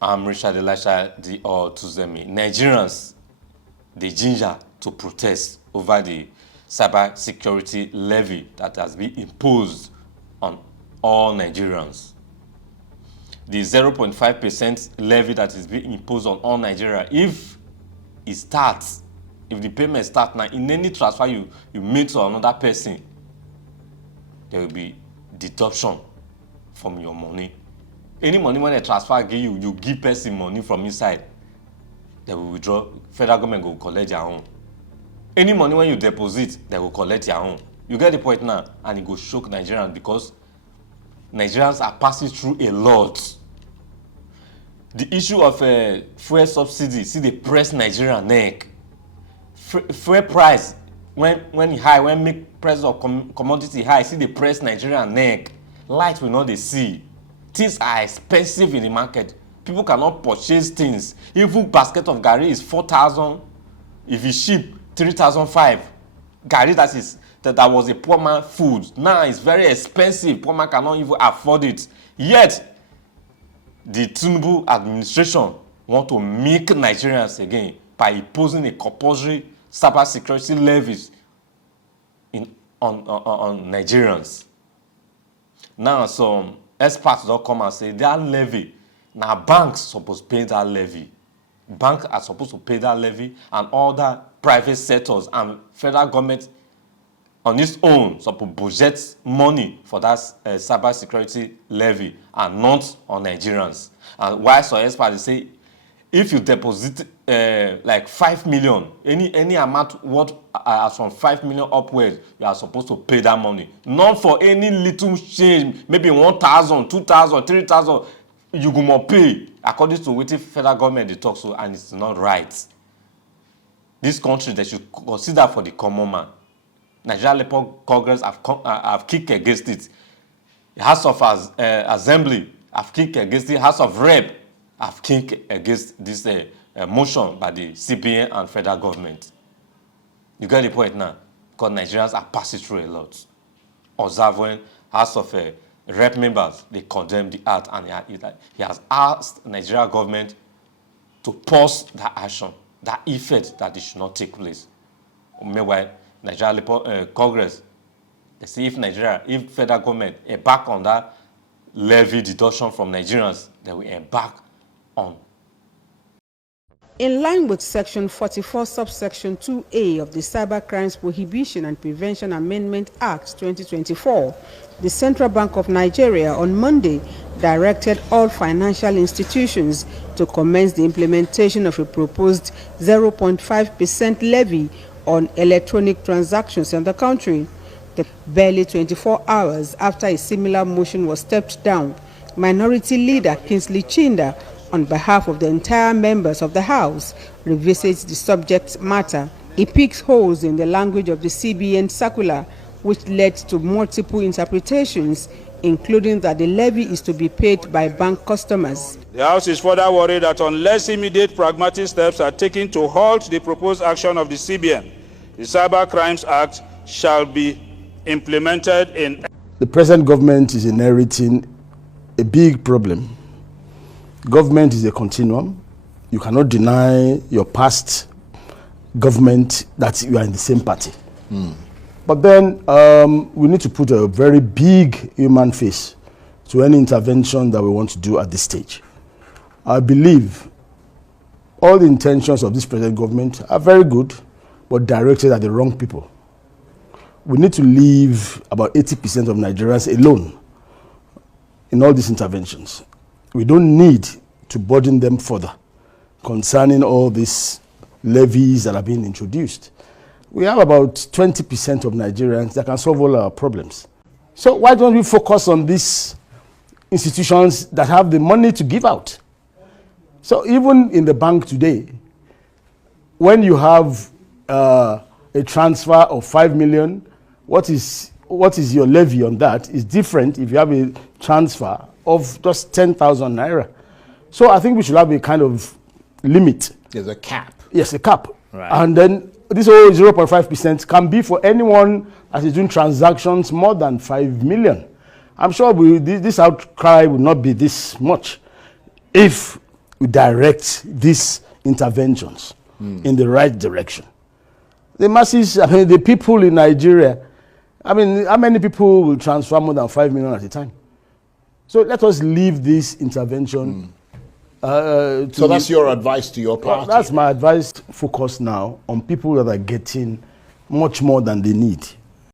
I'm Richard Elisha D. Tuzemi. Nigerians, they ginger to protest over the cyber security levy that has been imposed on all Nigerians. The 0.5% levy that is being imposed on all Nigeria, if it starts, if the payment starts now, in any transfer you make to another person, there will be deduction from your money. Any money when a transfer give you, you give person money from inside, they will withdraw. Federal government will collect their own. Any money when you deposit, they will collect their own. You get the point now, and it will shock Nigerians because Nigerians are passing through a lot. The issue of fuel subsidy, see they press Nigerian neck. Fuel price, when it high, when make price of commodity high, see they press Nigerian neck. Light will not they see. Things are expensive in the market. People cannot purchase things. Even basket of garri is 4,000. If it's cheap, 3,500. Garri that was a poor man food. Now it's very expensive. Poor man cannot even afford it. Yet, the Tinubu administration want to make Nigerians again by imposing a compulsory cyber security levies on Nigerians. Now some experts don't come and say that levy, now banks supposed to pay that levy. Banks are supposed to pay that levy, and other private sectors and federal government on its own supposed to budget money for that cyber security levy and not on Nigerians. And why some experts say if you deposit like 5 million, any amount what as from 5 million upwards, you are supposed to pay that money. Not for any little change, maybe 1,000, 2,000, 3,000, you go more pay according to what the federal government they talk so, and it's not right. This country they should consider for the common man. Nigerian Labour Congress have kicked against it. The House of Assembly have kicked against it. House of Rep have kicked against this motion by the CBN and federal government. You get the point now? Because Nigerians are passing through a lot. Observing House of Rep members, they condemn the act, and he has asked Nigerian government to pause that action, that effect that it should not take place. Meanwhile, Nigerian Labour Congress, they say if federal government embark on that levy deduction from Nigerians, they will embark on. In line with Section 44, subsection 2A of the Cyber Crimes Prohibition and Prevention Amendment Act 2024, the Central Bank of Nigeria on Monday directed all financial institutions to commence the implementation of a proposed 0.5% levy on electronic transactions in the country. Barely 24 hours after a similar motion was stepped down, Minority Leader Kingsley Chinda, on behalf of the entire members of the House, revisits the subject matter. He picks holes in the language of the CBN circular, which led to multiple interpretations, including that the levy is to be paid by bank customers. The House is further worried that unless immediate pragmatic steps are taken to halt the proposed action of the CBN, the Cyber Crimes Act shall be implemented in... The present government is inheriting a big problem. Government is a continuum. You cannot deny your past government that you are in the same party. But then we need to put a very big human face to any intervention that we want to do at this stage. I believe all the intentions of this present government are very good, but directed at the wrong people. We need to leave about 80% of Nigerians alone in all these interventions. We don't need to burden them further concerning all these levies that are being introduced. We have about 20% of Nigerians that can solve all our problems. So why don't we focus on these institutions that have the money to give out? So even in the bank today, when you have a transfer of 5 million, what is your levy on that is different if you have a transfer of just 10,000 naira. So I think we should have a kind of limit. There's a cap. Yes, a cap. Right. And then this whole 0.5% can be for anyone that is doing transactions more than 5 million. I'm sure this outcry will not be this much if we direct these interventions in the right direction. The masses, I mean, the people in Nigeria, I mean, how many people will transfer more than 5 million at a time? So let us leave this intervention. So that's your advice to your party? That's my advice. Focus now on people that are getting much more than they need.